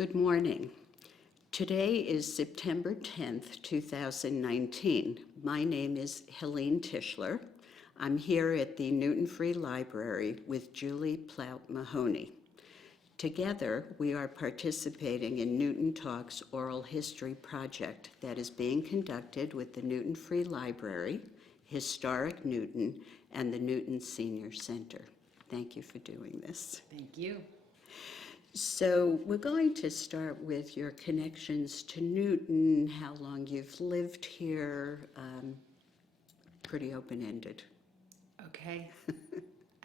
Good morning. Today is September 10th, 2019. My name is Helene Tischler. I'm here at the Newton Free Library with Julie Plaut Mahoney. Together, we are participating in Newton Talks Oral History Project that is being conducted with the Newton Free Library, Historic Newton, and the Newton Senior Center. Thank you for doing this. Thank you. So we're going to start with your connections to Newton, how long you've lived here, pretty open-ended. Okay.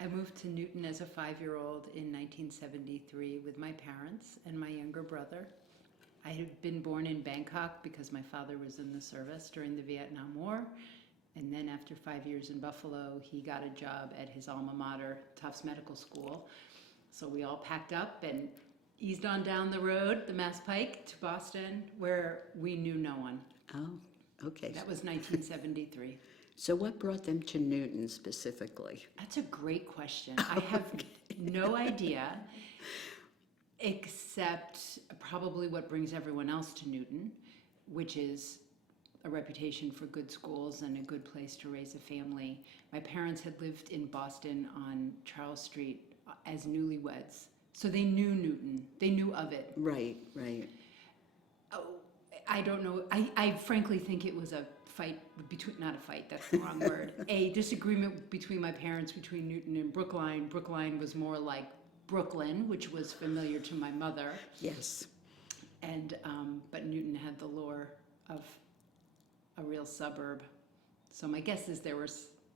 I moved to Newton as a 5-year-old in 1973 with my parents and my younger brother. I had been born in Bangkok because my father was in the service during the Vietnam War. And then after 5 years in Buffalo, he got a job at his alma mater, Tufts Medical School. So we all packed up and eased on down the road, the Mass Pike, to Boston, where we knew no one. Oh, okay. That was 1973. So what brought them to Newton specifically? That's a great question. I have no idea, except probably what brings everyone else to Newton, which is a reputation for good schools and a good place to raise a family. My parents had lived in Boston on Charles Street as newlyweds, so they knew Newton. They knew of it. Right, right. Oh, I don't know. I frankly think it was a fight between, not a fight, that's the wrong word, a disagreement between my parents between Newton and Brookline. Brookline was more like Brooklyn, which was familiar to my mother. Yes. And, but Newton had the lure of a real suburb. So my guess is there were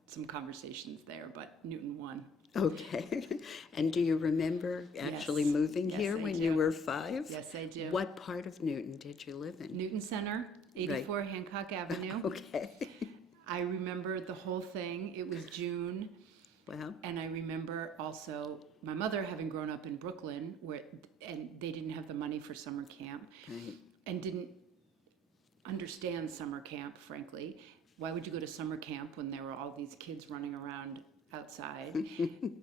some conversations there, but Newton won. Okay. And do you remember actually Yes. moving Yes, here I when do. you were 5? Yes, I do. What part of Newton did you live in? Newton Center, 84 Hancock Avenue. Okay. I remember the whole thing. It was June. Well, And I remember also my mother having grown up in Brooklyn, and they didn't have the money for summer camp, right. and didn't understand summer camp, frankly. Why would you go to summer camp when there were all these kids running around outside?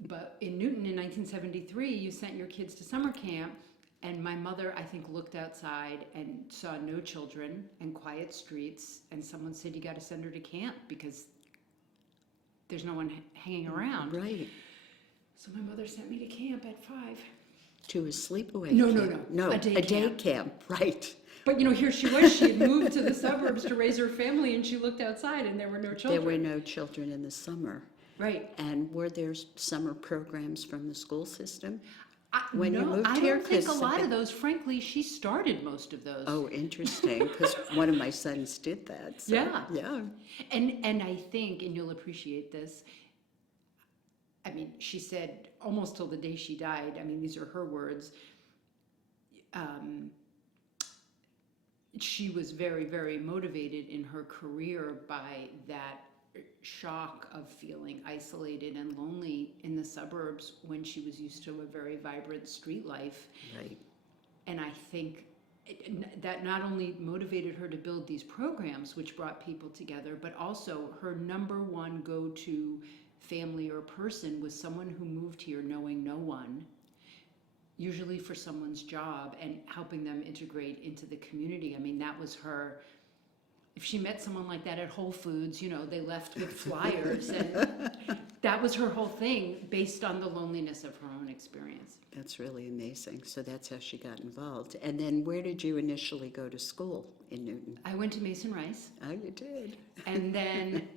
But in Newton in 1973, you sent your kids to summer camp, and my mother, I think, looked outside and saw no children and quiet streets, and someone said, you got to send her to camp because there's no one hanging around. Right. So my mother sent me to camp at 5. To a sleepaway No, camp. no. No, A day a day camp. camp, right. But here she was, she had moved to the suburbs to raise her family, and she looked outside and there were no children. There were no children in the summer. Right. And were there summer programs from the school system? I When you moved here, don't think a 'cause lot of those, frankly, she started most of those. Oh, interesting, because one of my sons did that. So, Yeah. Yeah. And I think, and you'll appreciate this, I mean, she said almost till the day she died, I mean, these are her words, she was very, very motivated in her career by that shock of feeling isolated and lonely in the suburbs when she was used to a very vibrant street life. Right. And I think that not only motivated her to build these programs, which brought people together, but also her number one go-to family or person was someone who moved here knowing no one, usually for someone's job, and helping them integrate into the community. I mean, that was her. If she met someone like that at Whole Foods, they left with flyers, and that was her whole thing based on the loneliness of her own experience. That's really amazing. So that's how she got involved. And then where did you initially go to school in Newton? I went to Mason Rice. Oh, you did. And then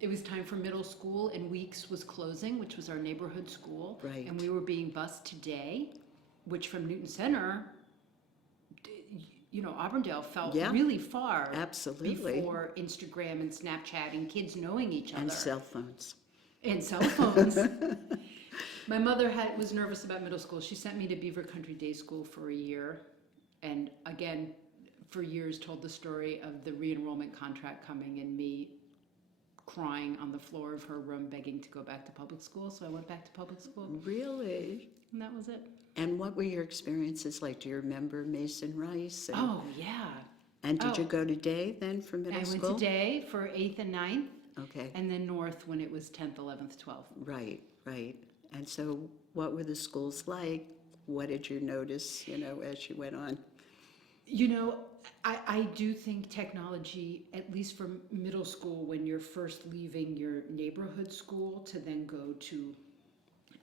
it was time for middle school, and Weeks was closing, which was our neighborhood school. Right. And we were being bused today, which from Newton Center, Auburndale felt Yeah. really far. Absolutely. Before Instagram and Snapchat and kids knowing each other. And cell phones. And cell phones. My mother was nervous about middle school. She sent me to Beaver Country Day School for a year, and again, for years told the story of the re-enrollment contract coming and me crying on the floor of her room begging to go back to public school. So I went back to public school. Really? And that was it. And what were your experiences like? Do you remember Mason Rice? And, Oh, yeah. And did Oh. you go to day then for middle I school? went to day for 8th and 9th, Okay. and then North when it was 10th, 11th, 12th. Right, right. And so what were the schools like? what did you notice, as you went on? You know, I do think technology, at least for middle school, when you're first leaving your neighborhood school to then go to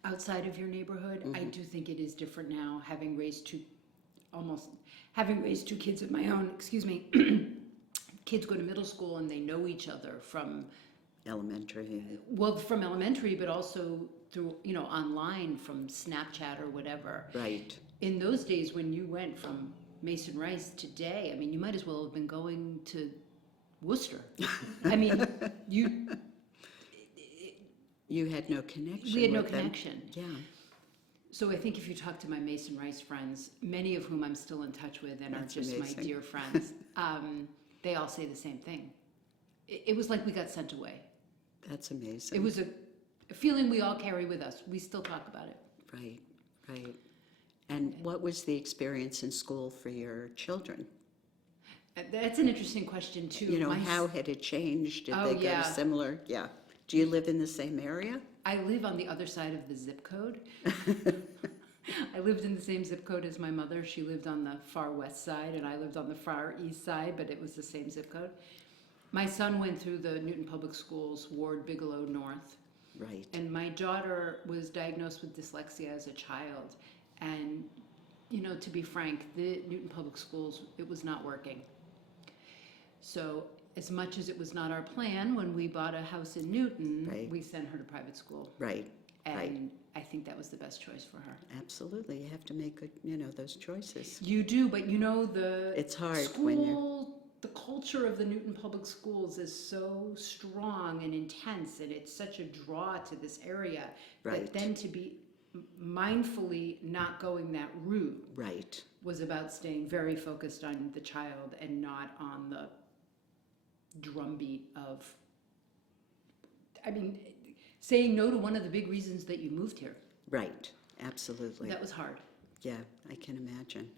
outside of your neighborhood, I do think it is different now, having raised two kids of my own, excuse me. Kids go to middle school and they know each other from Elementary. well, from elementary, but also through, online from Snapchat or whatever. Right. In those days when you went from Mason Rice today, I mean, you might as well have been going to Worcester. I mean, You had no connection. we had no with them. connection. Yeah. So I think if you talk to my Mason Rice friends, many of whom I'm still in touch with and That's are just amazing. my dear friends, they all say the same thing. It was like we got sent away. That's amazing. It was a feeling we all carry with us. We still talk about it. Right, right. And what was the experience in school for your children? That's an interesting question too. How had it changed? Did Oh, they go yeah. to similar? Yeah. Do you live in the same area? I live on the other side of the zip code. I lived in the same zip code as my mother. She lived on the far west side, and I lived on the far east side, but it was the same zip code. My son went through the Newton Public Schools, Ward Bigelow North, Right. and my daughter was diagnosed with dyslexia as a child. And, to be frank, the Newton Public Schools, it was not working. So as much as it was not our plan, when we bought a house in Newton, Right. we sent her to private school. Right. And Right. I think that was the best choice for her. Absolutely. You have to make good, those choices. You do, but the It's hard school, when you're... the culture of the Newton Public Schools is so strong and intense, and it's such a draw to this area. Right. That then to be mindfully not going that route Right. was about staying very focused on the child and not on the drumbeat of, saying no to one of the big reasons that you moved here. Right. Absolutely. That was hard. Yeah, I can imagine.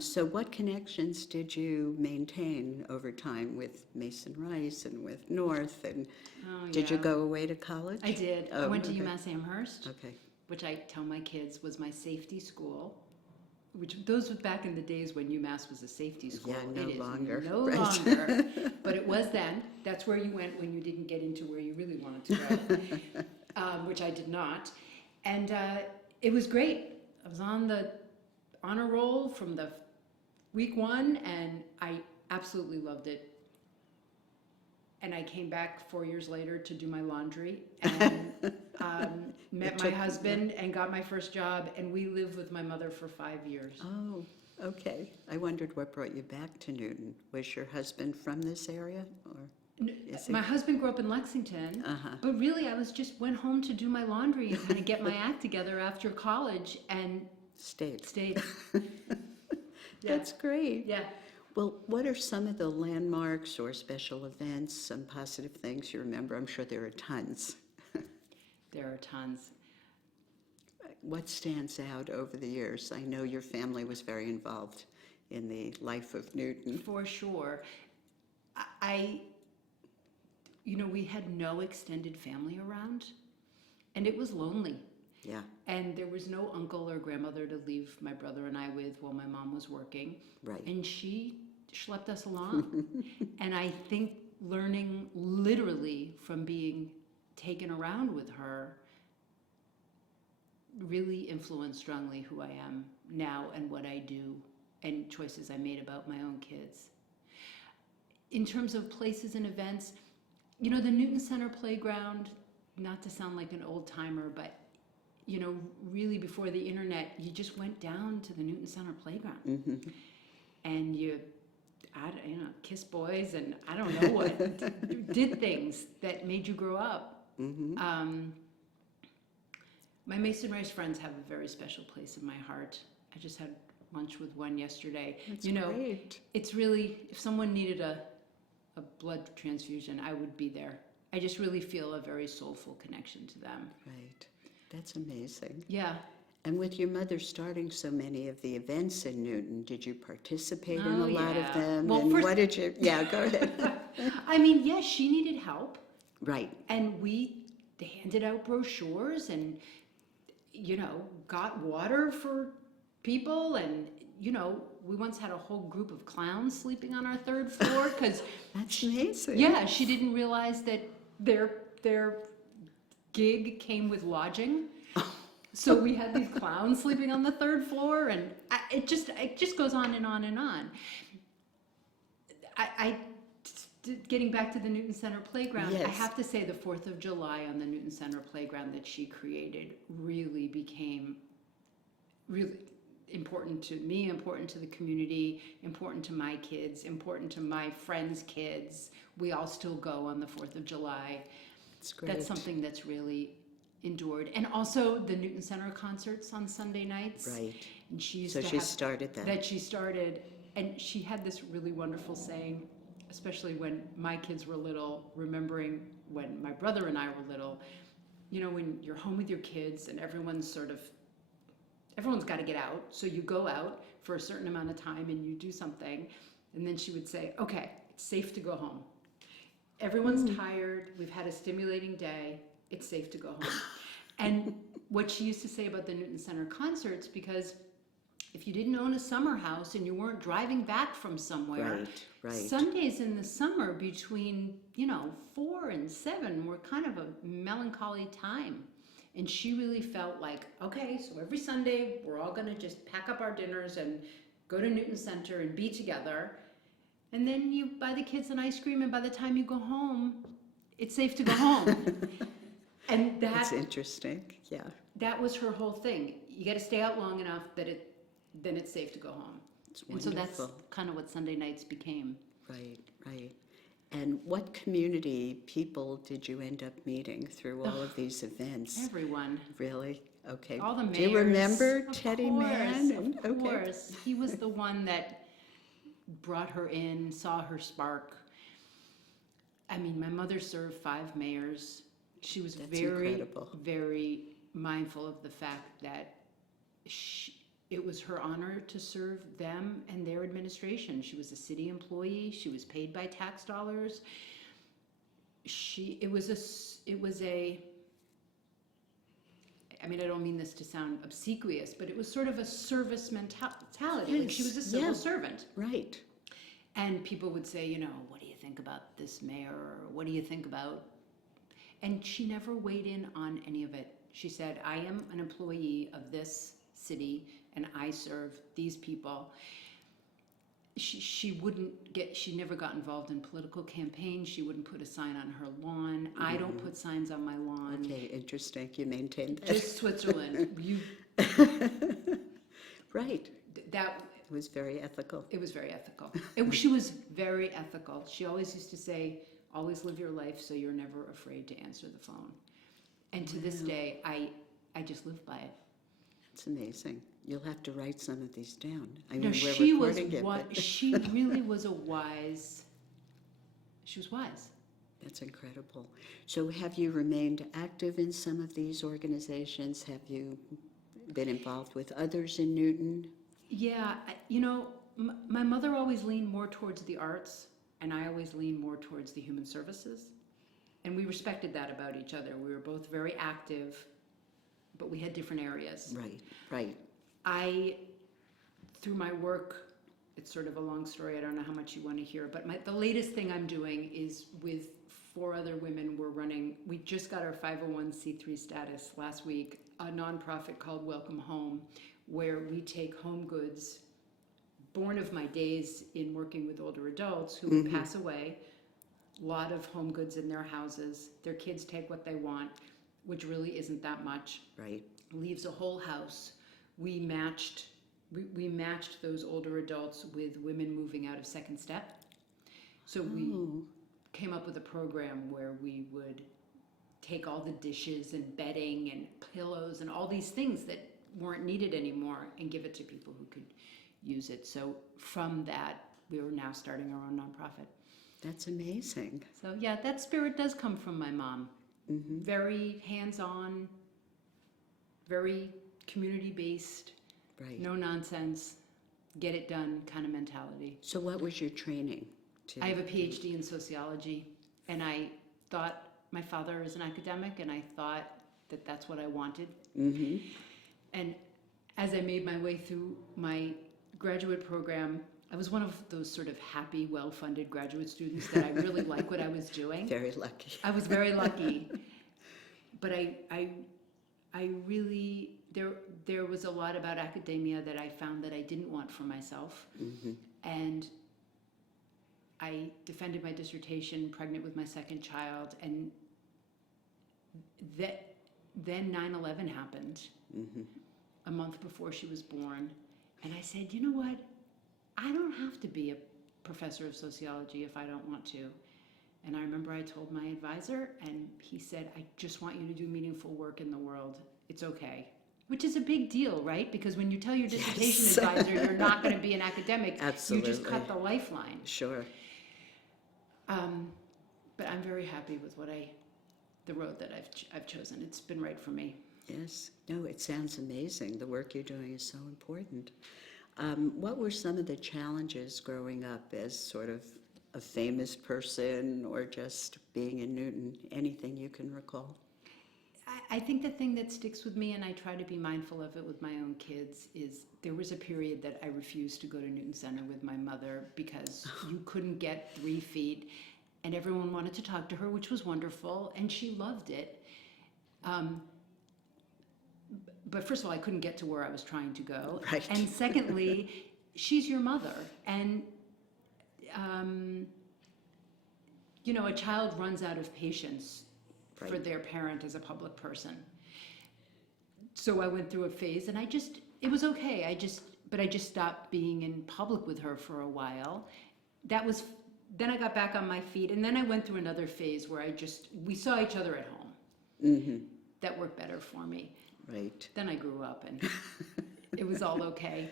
So what connections did you maintain over time with Mason Rice and with North? And did you go away to college? I did. I Oh, went to okay. UMass Amherst, Okay. which I tell my kids was my safety school. Which those was back in the days when UMass was a safety school. Yeah, no It is longer. no Right. longer, but it was then. That's where you went when you didn't get into where you really wanted to go, which I did not. And it was great. I was on the honor roll from the week one, and I absolutely loved it. And I came back 4 years later to do my laundry and met my husband and got my first job, and we lived with my mother for 5 years. Oh, okay. I wondered what brought you back to Newton. Was your husband from this area, or is he? My husband grew up in Lexington, but really I went home to do my laundry and kind of get my act together after college and Stayed. stayed. That's great. Yeah. Well, what are some of the landmarks or special events, some positive things you remember? I'm sure there are tons. There are tons. What stands out over the years? I know your family was very involved in the life of Newton. For sure. We had no extended family around, and it was lonely. Yeah, And there was no uncle or grandmother to leave my brother and I with while my mom was working. right. And she schlepped us along. And I think learning literally from being taken around with her really influenced strongly who I am now and what I do and choices I made about my own kids. In terms of places and events, the Newton Center playground, not to sound like an old timer, but really before the internet, you just went down to the Newton Center playground and you kiss boys and I don't know what, did things that made you grow up. My Mason Rice friends have a very special place in my heart. I just had lunch with one yesterday. That's great. It's really, if someone needed a blood transfusion, I would be there. I just really feel a very soulful connection to them. Right. That's amazing. Yeah. And with your mother starting so many of the events in Newton, did you participate in a lot of them? Well, and first- what did you, yeah, go ahead. Yes, she needed help. Right. And we handed out brochures and, got water for people. And, you know, we once had a whole group of clowns sleeping on our third floor because That's amazing. yeah, she didn't realize that their gig came with lodging. So we had these clowns sleeping on the third floor, and it just goes on and on and on. Getting back to the Newton Center playground, Yes. I have to say the 4th of July on the Newton Center playground that she created really became really important to me, important to the community, important to my kids, important to my friends' kids. We all still go on the 4th of July. That's great. That's something that's really endured. And also the Newton Center concerts on Sunday nights. Right. And she used So to she have started that. that she started, and she had this really wonderful saying, especially when my kids were little, remembering when my brother and I were little, you know, when you're home with your kids and everyone's got to get out, so you go out for a certain amount of time and you do something, and then she would say, okay, it's safe to go home. Everyone's tired, we've had a stimulating day, it's safe to go home. And what she used to say about the Newton Center concerts, because if you didn't own a summer house and you weren't driving back from somewhere, Right. Sundays in the summer between, 4 and 7 were kind of a melancholy time. And she really felt like, okay, so every Sunday we're all gonna just pack up our dinners and go to Newton Center and be together. And then you buy the kids an ice cream, and by the time you go home, it's safe to go home. And That's interesting. Yeah. that was her whole thing. You got to stay out long enough then it's safe to go home. It's And so that's wonderful. kind of what Sunday nights became. Right. And what community people did you end up meeting through all of these events? Everyone. Really? Okay. All the mayors. Do you remember Of Teddy course, Mann? Of course. He was the one that brought her in, saw her spark. I mean, my mother served 5 mayors. She was That's very, incredible. very mindful of the fact that it was her honor to serve them and their administration. She was a city employee. She was paid by tax dollars. It was a I mean, I don't mean this to sound obsequious, but it was sort of a service mentality. Like she was a civil servant. Right. And people would say, what do you think about this mayor? Or what do you think about? And she never weighed in on any of it. She said, I am an employee of this city and I serve these people. She never got involved in political campaigns. She wouldn't put a sign on her lawn. Mm-hmm. I don't put signs on my lawn. Okay, interesting. You maintained that. Just Switzerland. Right. That It was very ethical. It was very ethical. She was very ethical. She always used to say, always live your life so you're never afraid to answer the phone. And to this day, I just live by it. It's amazing. You'll have to write some of these down. I mean, No, we're she was recording it, but she really was she was wise. that's incredible. So have you remained active in some of these organizations? Have you been involved with others in Newton? Yeah, my mother always leaned more towards the arts, and I always leaned more towards the human services. And we respected that about each other. We were both very active, but we had different areas. Right. Through my work, it's sort of a long story, I don't know how much you want to hear, but the latest thing I'm doing is with 4 other women. We just got our 501c3 status last week, a nonprofit called Welcome Home, where we take home goods born of my days in working with older adults who would pass away, a lot of home goods in their houses. Their kids take what they want, which really isn't that much. Right. Leaves a whole house. We matched those older adults with women moving out of Second Step. So we came up with a program where we would take all the dishes and bedding and pillows and all these things that weren't needed anymore and give it to people who could use it. So from that, we are now starting our own nonprofit. That's amazing. So yeah, that spirit does come from my mom. Mm-hmm. Very hands-on, very community-based, Right. no nonsense, get it done kind of mentality. So what was your training? I have a PhD in sociology, and I thought my father is an academic, and I thought that that's what I wanted. Mm-hmm. And as I made my way through my graduate program, I was one of those sort of happy, well-funded graduate students that I really like what I was doing. Very lucky. I was very lucky. But I really, there was a lot about academia that I found that I didn't want for myself. Mm-hmm. And I defended my dissertation pregnant with my second child, and then 9/11 happened Mm-hmm. a month before she was born. And I said, you know what? I don't have to be a professor of sociology if I don't want to. And I remember I told my advisor, and he said, I just want you to do meaningful work in the world. It's okay. Which is a big deal, right? Because when you tell your dissertation Yes. advisor you're not going to be an academic, Absolutely. you just cut the lifeline. Sure. But I'm very happy with the road that I've chosen. It's been right for me. Yes. No, it sounds amazing. The work you're doing is so important. What were some of the challenges growing up as sort of a famous person or just being in Newton? Anything you can recall? I think the thing that sticks with me, and I try to be mindful of it with my own kids, is there was a period that I refused to go to Newton Center with my mother because you couldn't get 3 feet, and everyone wanted to talk to her, which was wonderful, and she loved it. But first of all, I couldn't get to where I was trying to go. Right. And secondly, she's your mother, and a child runs out of patience for Right. their parent as a public person. So I went through a phase, and it was okay. But I just stopped being in public with her for a while. Then I got back on my feet, and then I went through another phase where we saw each other at home. Mm-hmm. That worked better for me. Right. Then I grew up, and it was all okay.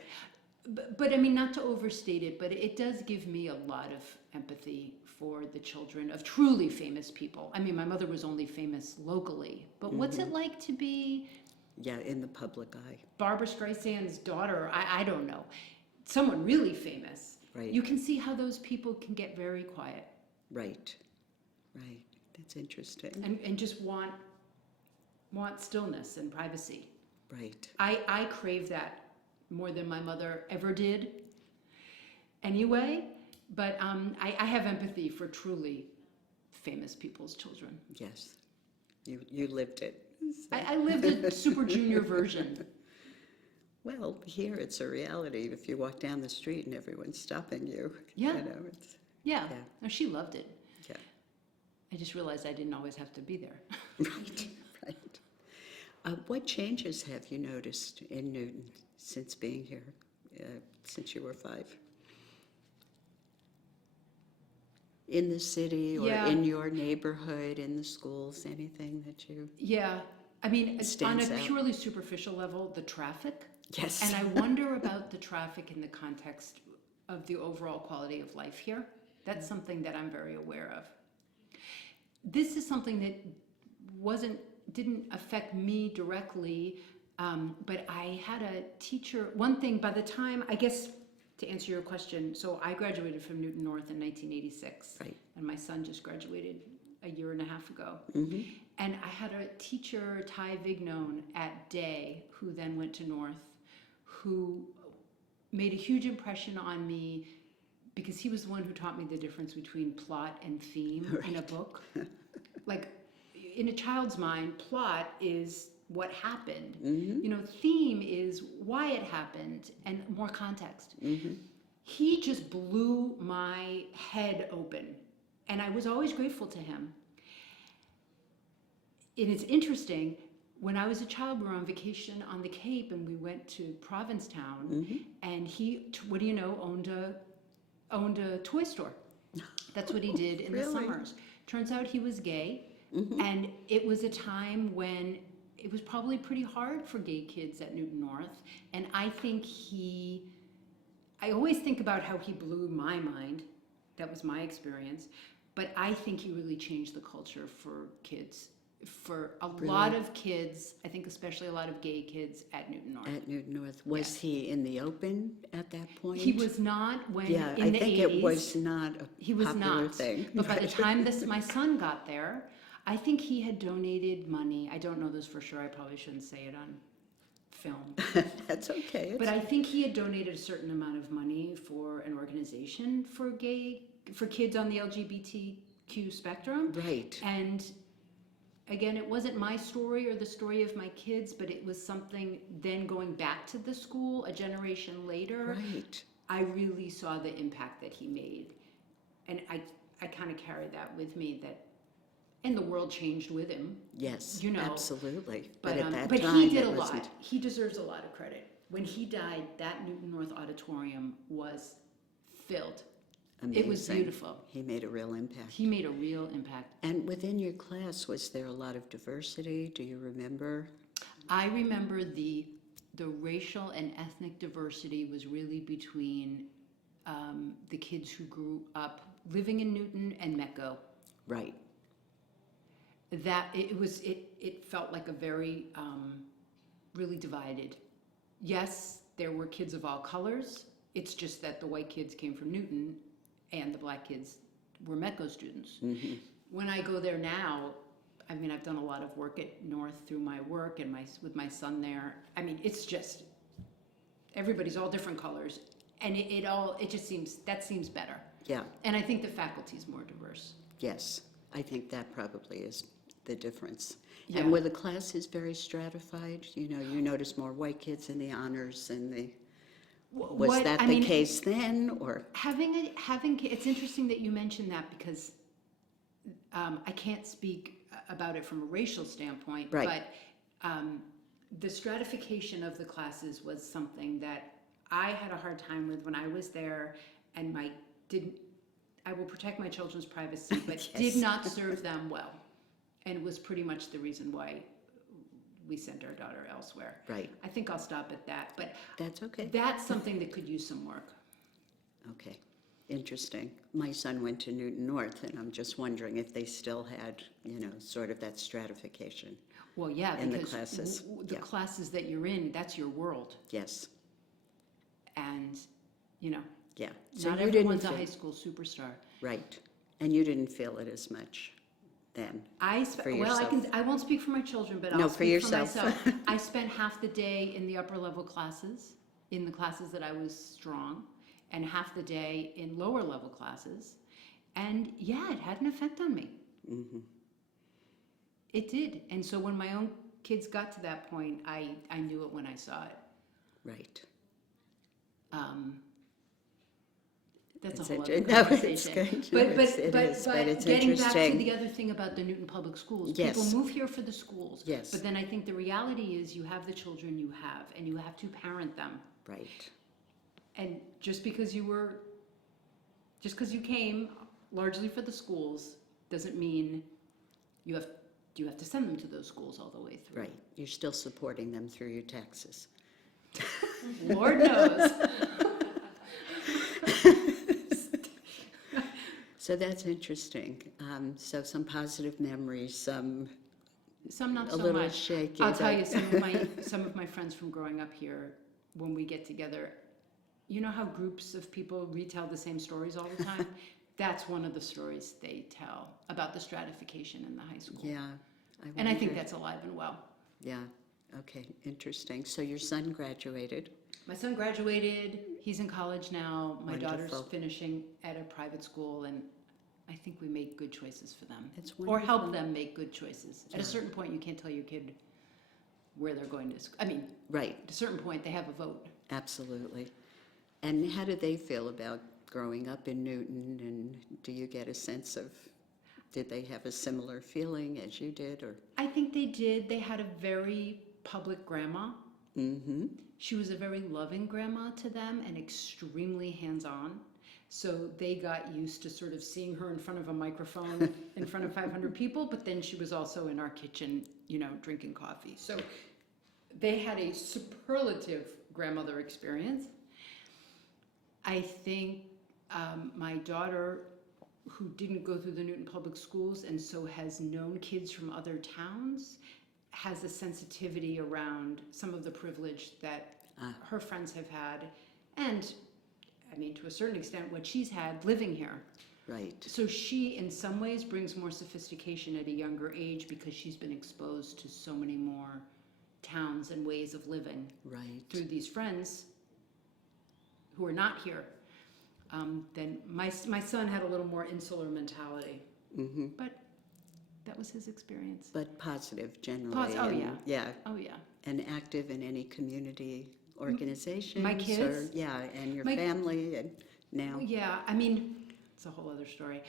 But I mean, not to overstate it, but it does give me a lot of empathy for the children of truly famous people. I mean, my mother was only famous locally, but what's it like to be Yeah, in the public eye. Barbra Streisand's daughter? I don't know. Someone really famous. Right. You can see how those people can get very quiet Right. Right. That's interesting. and just want stillness and privacy. Right. I crave that more than my mother ever did anyway, but I have empathy for truly famous people's children. Yes. You lived it. So. I lived a super junior version. Well, here it's a reality. If you walk down the street and everyone's stopping you, Yeah. it's Yeah. Yeah. No, she loved it. yeah. I just realized I didn't always have to be there. Right. Right. What changes have you noticed in Newton since being here, since you were 5? In the city or Yeah. in your neighborhood, in the schools, anything that you... Yeah. I mean, on a Stands out. purely superficial level, the traffic. Yes. And I wonder about the traffic in the context of the overall quality of life here. That's something that I'm very aware of. This is something that didn't affect me directly, but I had a teacher. One thing, by the time, I guess, to answer your question, so I graduated from Newton North in 1986, Right. and my son just graduated a year and a half ago. Mm-hmm. And I had a teacher, Ty Vignon, at Day, who then went to North, who made a huge impression on me because he was the one who taught me the difference between plot and theme in a book. Like, in a child's mind, plot is what happened. Mm-hmm. Theme is why it happened and more context. Mm-hmm. He just blew my head open, and I was always grateful to him. And it's interesting, when I was a child, we were on vacation on the Cape, and we went to Provincetown, Mm-hmm. and he, what do you know, owned a toy store. That's what he did in the Really? summers. Turns out he was gay, Mm-hmm. and it was a time when it was probably pretty hard for gay kids at Newton North, and I think I always think about how he blew my mind. That was my experience, but I think he really changed the culture for kids. For a lot of kids, I think especially a lot of gay kids at Newton North. At Newton North. Was Yes. he in the open at that point? He was not when Yeah, in I the think 80s. it was not a He was popular not. thing. But by the Right. time my son got there, I think he had donated money. I don't know this for sure. I probably shouldn't say it on film. That's okay. But I think he had donated a certain amount of money for an organization for kids on the LGBTQ spectrum. Right. And again, it wasn't my story or the story of my kids, but it was something then going back to the school a generation later. Right. I really saw the impact that he made. And I kind of carried that with me, that, and the world changed with him. Yes, you know. Absolutely. But at that but time, he did it a wasn't- lot. He deserves a lot of credit. When he died, that Newton North Auditorium was filled. Amazing. It was beautiful. He made a real impact. He made a real impact. And within your class, was there a lot of diversity? Do you remember? I remember the racial and ethnic diversity was really between the kids who grew up living in Newton and Metco. Right. That it felt like a very really divided. Yes, there were kids of all colors. It's just that the white kids came from Newton and the black kids were Metco students. Mm-hmm. When I go there now, I mean, I've done a lot of work at North through my work and with my son there. I mean, it's just, everybody's all different colors. And it just seems better. Yeah. And I think the faculty's more diverse. Yes. I think that probably is the difference. Yeah. And were the classes very stratified? You know, you notice more white kids in the honors and the... Was that the case then, or? It's interesting that you mentioned that, because I can't speak about it from a racial standpoint, Right. but the stratification of the classes was something that I had a hard time with when I was there, and I will protect my children's privacy, but Yes. did not serve them well, and was pretty much the reason why we sent our daughter elsewhere. Right. I think I'll stop at that, but That's okay. that's something that could use some work. Okay. Interesting. My son went to Newton North, and I'm just wondering if they still had, you know, sort of that stratification. Well, yeah, In the because classes, the yeah. classes that you're in, that's your world. Yes. And, you know, Yeah. not you everyone's a feel- high school superstar. Right. And you didn't feel it as much then? For yourself. I won't speak for my children, but No, I'll for speak yourself. for myself. I spent half the day in the upper level classes, in the classes that I was strong, and half the day in lower level classes. And yeah, it had an effect on me. Mm-hmm. It did. And so when my own kids got to that point, I knew it when I saw it. Right. That's It's a whole other inter- no, it's conversation. good. But, No, but, it but, is, but but it's getting back to interesting. the other thing about the Newton Public Schools, Yes. people move here for the schools. Yes. But then I think the reality is you have the children you have, and you have to parent them. Right. And just because you came largely for the schools doesn't mean you have to send them to those schools all the way through. Right. You're still supporting them through your taxes. Lord knows. So that's interesting. So some positive memories, some Some not a so little much. shaky. I'll tell but- you, some of my friends from growing up here, when we get together, you know how groups of people retell the same stories all the time? That's one of the stories they tell about the stratification in the high school. Yeah. And I think wonder. that's alive and well. Yeah. Okay. Interesting. So your son graduated. My son graduated. He's in college now. My daughter's Wonderful. finishing at a private school, and I think we make good choices for them. That's Or help wonderful. them make good choices. At Yeah. a certain point, you can't tell your kid where they're going to school. I mean, Right. at a certain point, they have a vote. Absolutely. And how did they feel about growing up in Newton? And do you get a sense of, did they have a similar feeling as you did? Or I think they did. They had a very public grandma. mm-hmm. She was a very loving grandma to them and extremely hands-on. So they got used to sort of seeing her in front of a microphone in front of 500 people, but then she was also in our kitchen, you know, drinking coffee. So they had a superlative grandmother experience. I think my daughter, who didn't go through the Newton Public Schools and so has known kids from other towns, has a sensitivity around some of the privilege that her friends have had, and I mean, to a certain extent, what she's had living here. Right. So she, in some ways, brings more sophistication at a younger age because she's been exposed to so many more towns and ways of living Right. through these friends who are not here. Then my son had a little more insular mentality, but that was his experience. But positive generally. Oh, and, yeah. Yeah. Oh yeah. And active in any community organizations. My kids? Or, yeah, and your family and now. Yeah, I mean, it's a whole other story.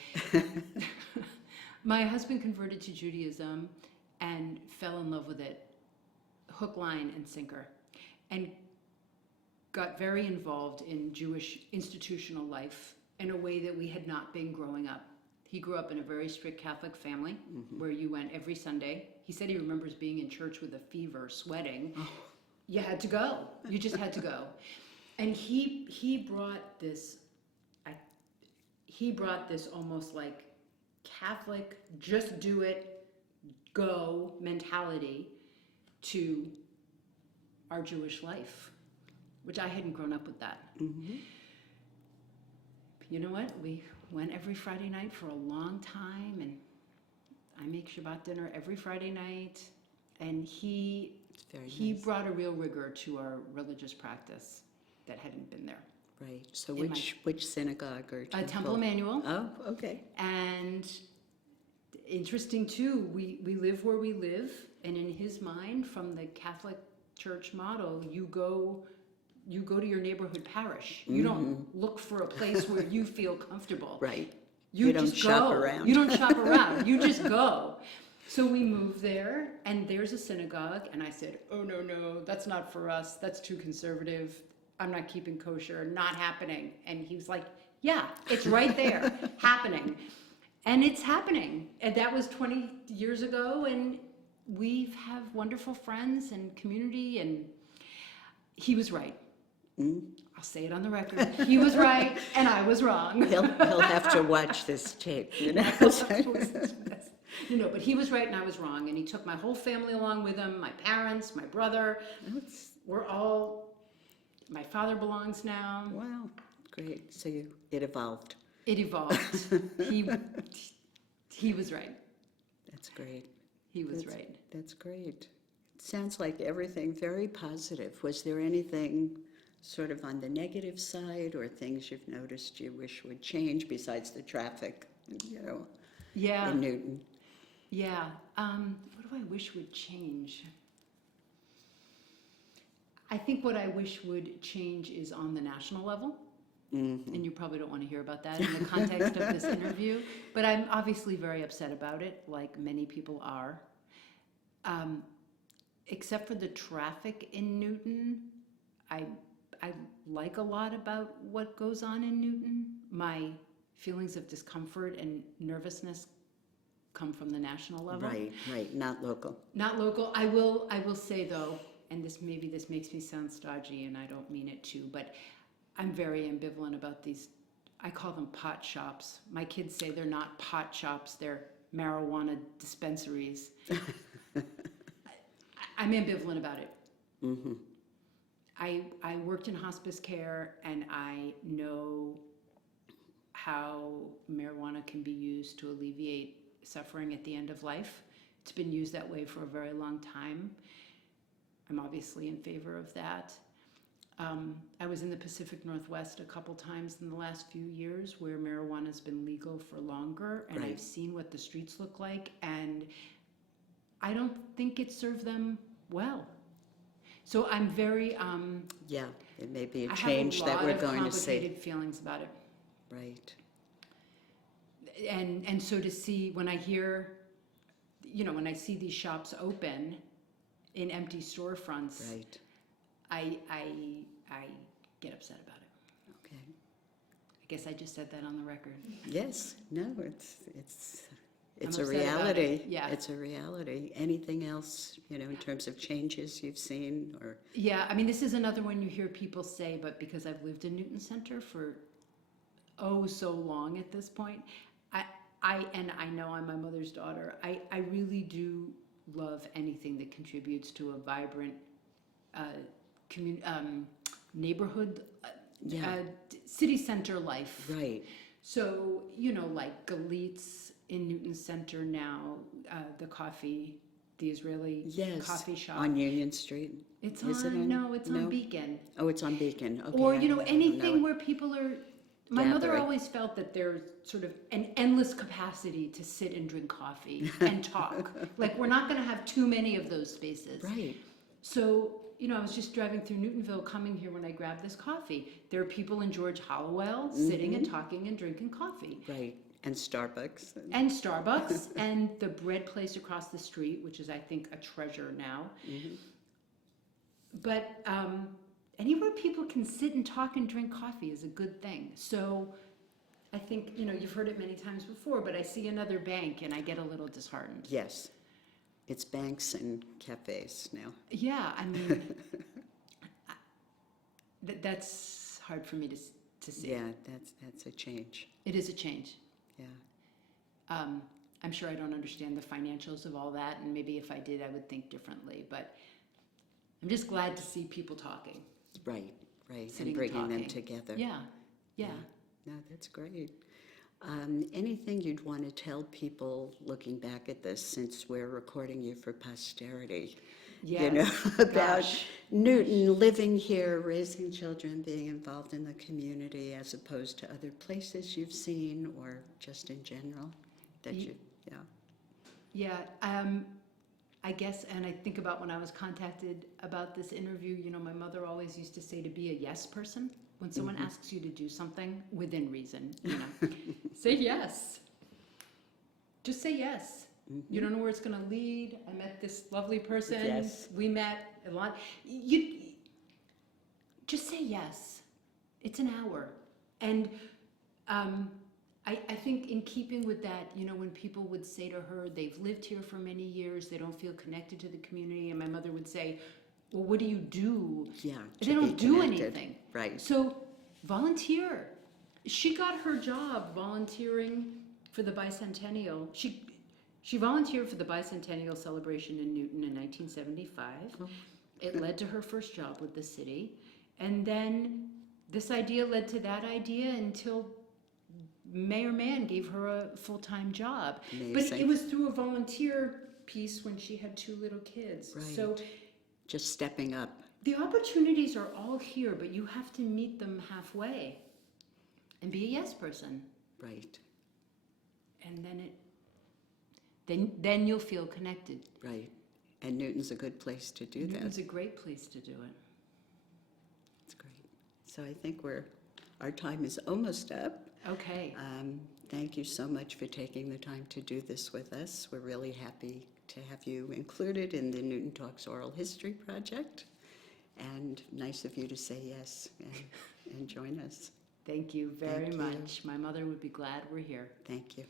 My husband converted to Judaism and fell in love with it, hook, line, and sinker, and got very involved in Jewish institutional life in a way that we had not been growing up. He grew up in a very strict Catholic family where you went every Sunday. He said he remembers being in church with a fever, sweating. Oh. You had to go. You just had to go. And he brought this almost like Catholic, just do it, go mentality to our Jewish life, which I hadn't grown up with that. You know what? We went every Friday night for a long time, and I make Shabbat dinner every Friday night. And he nice. Brought a real rigor to our religious practice that hadn't been there. Right. So which synagogue or temple? Temple Emmanuel. Oh, okay. And interesting too, we live where we live, and in his mind, from the Catholic Church model, you go to your neighborhood parish. You don't look for a place where you feel comfortable. Right. You don't just shop go. around. You don't shop around. You just go. So we moved there, and there's a synagogue, and I said, oh, no, that's not for us. That's too conservative. I'm not keeping kosher. Not happening. And he was like, yeah, it's right there, happening. And it's happening. And that was 20 years ago, and we have wonderful friends and community, and he was right. I'll say it on the record. He was right, and I was wrong. He'll have to watch this tape, you know. But he was right and I was wrong, and he took my whole family along with him, my parents, my brother. My father belongs now. Wow, great. So it evolved. It evolved. He was right. That's great. He was right. That's great. It sounds like everything very positive. Was there anything sort of on the negative side, or things you've noticed you wish would change besides the traffic, in Newton? Yeah. What do I wish would change? I think what I wish would change is on the national level. And you probably don't want to hear about that in the context of this interview, but I'm obviously very upset about it, like many people are. Except for the traffic in Newton, I like a lot about what goes on in Newton. My feelings of discomfort and nervousness come from the national level. Right, not local. Not local. I will say though, and this makes me sound stodgy, and I don't mean it to, but I'm very ambivalent about these. I call them pot shops. My kids say they're not pot shops; they're marijuana dispensaries. I'm ambivalent about it. I worked in hospice care, and I know how marijuana can be used to alleviate suffering at the end of life. It's been used that way for a very long time. I'm obviously in favor of that. I was in the Pacific Northwest a couple times in the last few years where marijuana has been legal for longer, and I've seen what the streets look like, and I don't think it served them well. So I'm very it may be a change that we're going to see. I have complicated feelings about it. Right. And so to see, when I hear, when I see these shops open in empty storefronts, right, I get upset about it. Okay. I guess I just said that on the record. Yes. No, it's I'm a reality. Yeah. It's a reality. Anything else, in terms of changes you've seen, or? Yeah, I mean, this is another one you hear people say, but because I've lived in Newton Center for so long at this point, I know I'm my mother's daughter. I really do love anything that contributes to a vibrant neighborhood, city center life. Right. So, like Galitz in Newton Center now, the coffee the Israeli Yes, coffee shop. on Union Street. It's Is it on, on- no, it's on no? Beacon. Oh, it's on Beacon, okay. Or, I you know, don't know anything it. where people are, my mother Gathering. always felt that there's sort of an endless capacity to sit and drink coffee and talk. Like, we're not gonna have too many of those spaces. Right, So, you know, I was just driving through Newtonville coming here when I grabbed this coffee. There are people in George Hollowell sitting and talking and drinking coffee. right, and Starbucks. And Starbucks and the bread place across the street, which is, I think, a treasure now. But anywhere people can sit and talk and drink coffee is a good thing. So I think, you know, you've heard it many times before, but I see another bank and I get a little disheartened. Yes, it's banks and cafes now. Yeah, I mean, that's hard for me to see. Yeah, that's a change, It is a change. yeah. I'm sure I don't understand the financials of all that, and maybe if I did, I would think differently. But I'm just glad to see people talking. Right, right, Sitting and bringing them talking. together. Yeah, yeah. No, that's great. Anything you'd want to tell people looking back at this, since we're recording you for posterity? You know, Yes, about gosh. Newton living here, raising children, being involved in the community, as opposed to other places you've seen, or just in general that you, yeah. Yeah, I guess, and I think about when I was contacted about this interview, you know, my mother always used to say to be a yes person. When someone asks you to do something, within reason, you know, say yes. Just say yes. You don't know where it's going to lead. I met this lovely person. Yes. We met a lot. You just say yes. It's an hour. And I think in keeping with that, you know, when people would say to her, they've lived here for many years, they don't feel connected to the community, and my mother would say, well, what do you do? Yeah, They to don't be do connected. anything. Right. So volunteer. She got her job volunteering for the bicentennial. She volunteered for the bicentennial celebration in Newton in 1975. It led to her first job with the city. And then this idea led to that idea until Mayor Mann gave her a full-time job. Amazing. But it was through a volunteer piece when she had 2 little kids. Right. So Just stepping up. the opportunities are all here, but you have to meet them halfway and be a yes person. Right, And then you'll feel connected. right. And Newton's a good place to do that. Newton's a great place to do it. That's great. So I think our time is almost up. Okay. Thank you so much for taking the time to do this with us. We're really happy to have you included in the Newton Talks Oral History Project. And nice of you to say yes and join us. Thank you very Thank you. much. My mother would be glad we're here. Thank you.